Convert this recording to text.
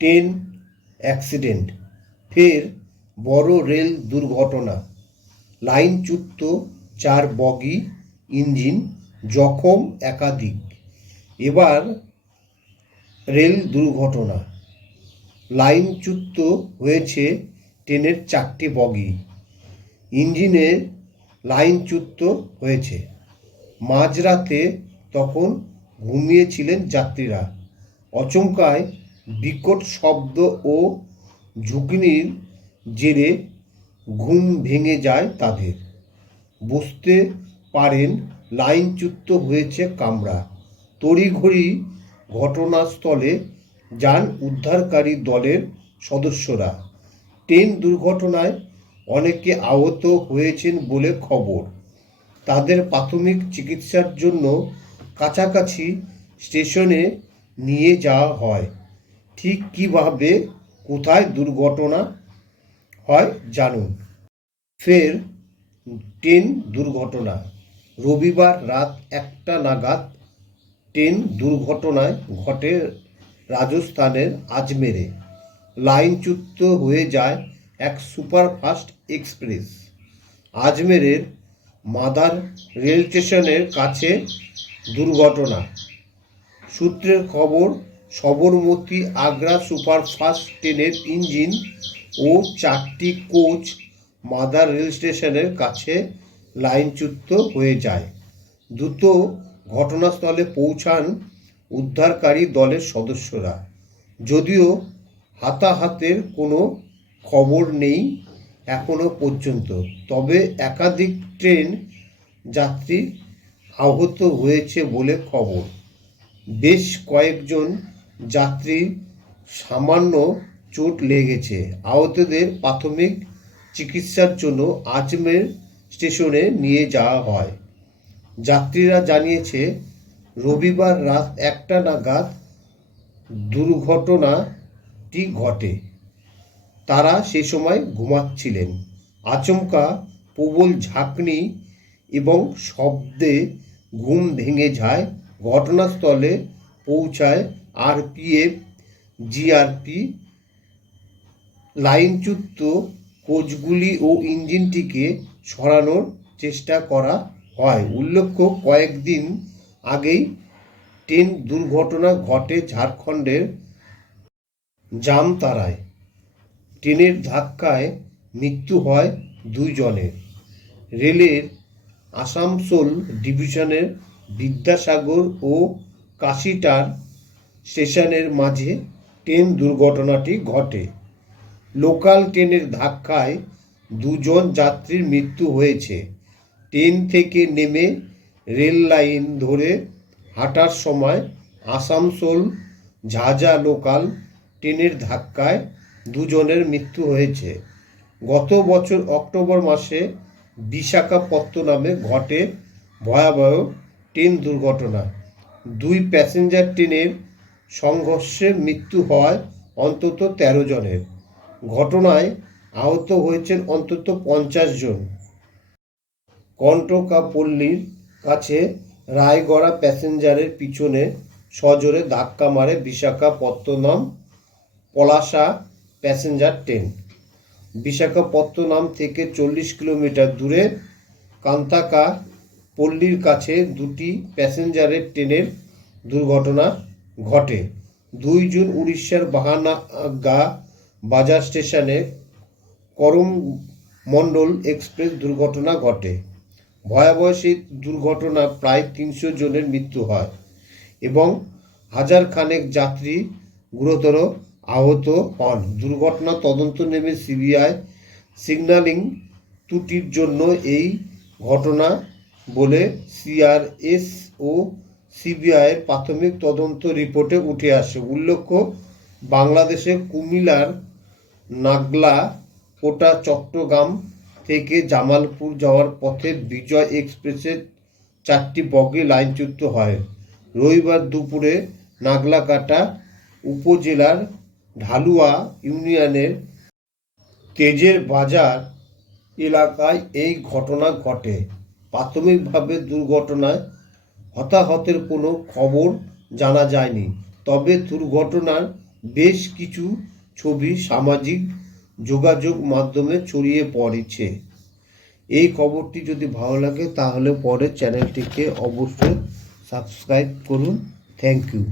Train accident, ফের বড় rail দুর্ঘটনা, লাইনচ্যুত 4 বগি, ইঞ্জিন, জখম একাধিক। এবার রেল দুর্ঘটনা, লাইনচ্যুত হয়েছে ট্রেনের 4টি বগি, ইঞ্জিনের লাইনচ্যুত হয়েছে। মাঝরাতে তখন ঘুমিয়েছিলেন যাত্রীরা, আচমকায় বিকট শব্দ ও ঝুঁকির জেরে ঘুম ভেঙে যায় তাদের। বুঝতে পারেন লাইনচ্যুত হয়েছে কামরা। তড়িঘড়ি ঘটনাস্থলে যান উদ্ধারকারী দলের সদস্যরা। ট্রেন দুর্ঘটনায় অনেকে আহত হয়েছেন বলে খবর। তাদের প্রাথমিক চিকিৎসার জন্য কাছাকাছি স্টেশনে নিয়ে যাওয়া হয়। ঠিক কীভাবে, কোথায় দুর্ঘটনা হয় জানুন। ফের ট্রেন দুর্ঘটনা, রবিবার রাত 1টা নাগাদ ট্রেন দুর্ঘটনায় ঘটে রাজস্থানের আজমেরে। লাইনচ্যুত হয়ে যায় এক সুপারফাস্ট এক্সপ্রেস। আজমেরের মাদার রেল স্টেশনের কাছে দুর্ঘটনা। সূত্রের খবর, সবরমতী আগ্রা সুপারফাস্ট ট্রেনের ইঞ্জিন ও 4টি কোচ মাদার রেল স্টেশনের কাছে লাইনচ্যুত হয়ে যায়। দ্রুত ঘটনাস্থলে পৌঁছান উদ্ধারকারী দলের সদস্যরা। যদিও হতাহতের কোনো খবর নেই এখনো পর্যন্ত, তবে একাধিক ট্রেন যাত্রী আহত হয়েছে বলে খবর। বেশ কয়েকজন যাত্রীর সামান্য চোট লেগেছে। আহতদের প্রাথমিক চিকিৎসার জন্য আজমের স্টেশনে নিয়ে যাওয়া হয়। যাত্রীরা জানিয়েছে, রবিবার রাত 1টা নাগাদ দুর্ঘটনাটি ঘটে। তারা সে সময় ঘুমাচ্ছিলেন। আচমকা প্রবল ঝাঁকুনি এবং শব্দে ঘুম ভেঙে যায়। ঘটনাস্থলে পৌঁছায় আরপিএফ, জিআরপি। লাইনচ্যুত কোচগুলি ও ইঞ্জিনটিকে সরানোর চেষ্টা করা হয়। উল্লেখ্য, কয়েকদিন আগেই ট্রেন দুর্ঘটনা ঘটে ঝাড়খণ্ডের জামতারায়। ট্রেনের ধাক্কায় মৃত্যু হয় 2 জনের। রেলের আসানসোল ডিভিশনের বিদ্যাসাগর ও কাশিটার স্টেশনের মাঝে ট্রেন দুর্ঘটনাটি ঘটে। লোকাল ট্রেনের ধাক্কায় 2 জন যাত্রীর মৃত্যু হয়েছে। ট্রেন থেকে নেমে রেল লাইন ধরে হাঁটার সময় আসানসোল ঝাঝা লোকাল ট্রেনের ধাক্কায় 2 জনের মৃত্যু হয়েছে। গত বছর অক্টোবর মাসে বিশাখাপত্তনমে ঘটে ভয়াবহ ট্রেন দুর্ঘটনা। 2 প্যাসেঞ্জার ট্রেনের সংঘর্ষে মৃত্যু হয় অন্তত 13 জনের। ঘটনায় আহত হয়েছেন অন্তত 50 জন। কন্টকাপল্লির কাছে রায়গড়া প্যাসেঞ্জারের পিছনে সজোরে ধাক্কা মারে বিশাখাপত্তনম পলাশা প্যাসেঞ্জার ট্রেন। বিশাখাপত্তনম থেকে 40 কিলোমিটার দূরে কান্তাকা পল্লীর কাছে 2টি প্যাসেঞ্জারের ট্রেনের দুর্ঘটনা ঘটে। 2 জুন উড়িষ্যার বাহানাগা বাজার স্টেশনে করমমণ্ডল এক্সপ্রেস দুর্ঘটনা ঘটে। ভয়াবহ সেই দুর্ঘটনা প্রায় 300 জনের মৃত্যু হয় এবং হাজার খানেক যাত্রী গুরুতর আহত হন। দুর্ঘটনা তদন্ত নেমে সিবিআই সিগন্যালিং ত্রুটির জন্য এই ঘটনা বলে সিআরএস ও সিবিআইয়ের প্রাথমিক তদন্ত রিপোর্টে উঠে আসে। উল্লেখ্য, বাংলাদেশের কুমিল্লার নাগলা কোটা চট্টগ্রাম থেকে জামালপুর যাওয়ার পথে বিজয় এক্সপ্রেসের 4টি বগি লাইনচ্যুত হয়। রবিবার দুপুরে নাগলাকাটা উপজেলার ঢালুয়া ইউনিয়নের তেজের বাজার এলাকায় এই ঘটনা ঘটে। প্রাথমিকভাবে দুর্ঘটনায় হতাহতের কোনো খবর জানা যায়নি। তবে দুর্ঘটনার বেশ কিছু ছবি সামাজিক যোগাযোগ মাধ্যমে ছড়িয়ে পড়েছে। এই খবরটি যদি ভালো লাগে তাহলে পরে চ্যানেলটিকে অবশ্যই সাবস্ক্রাইব করুন। Thank you.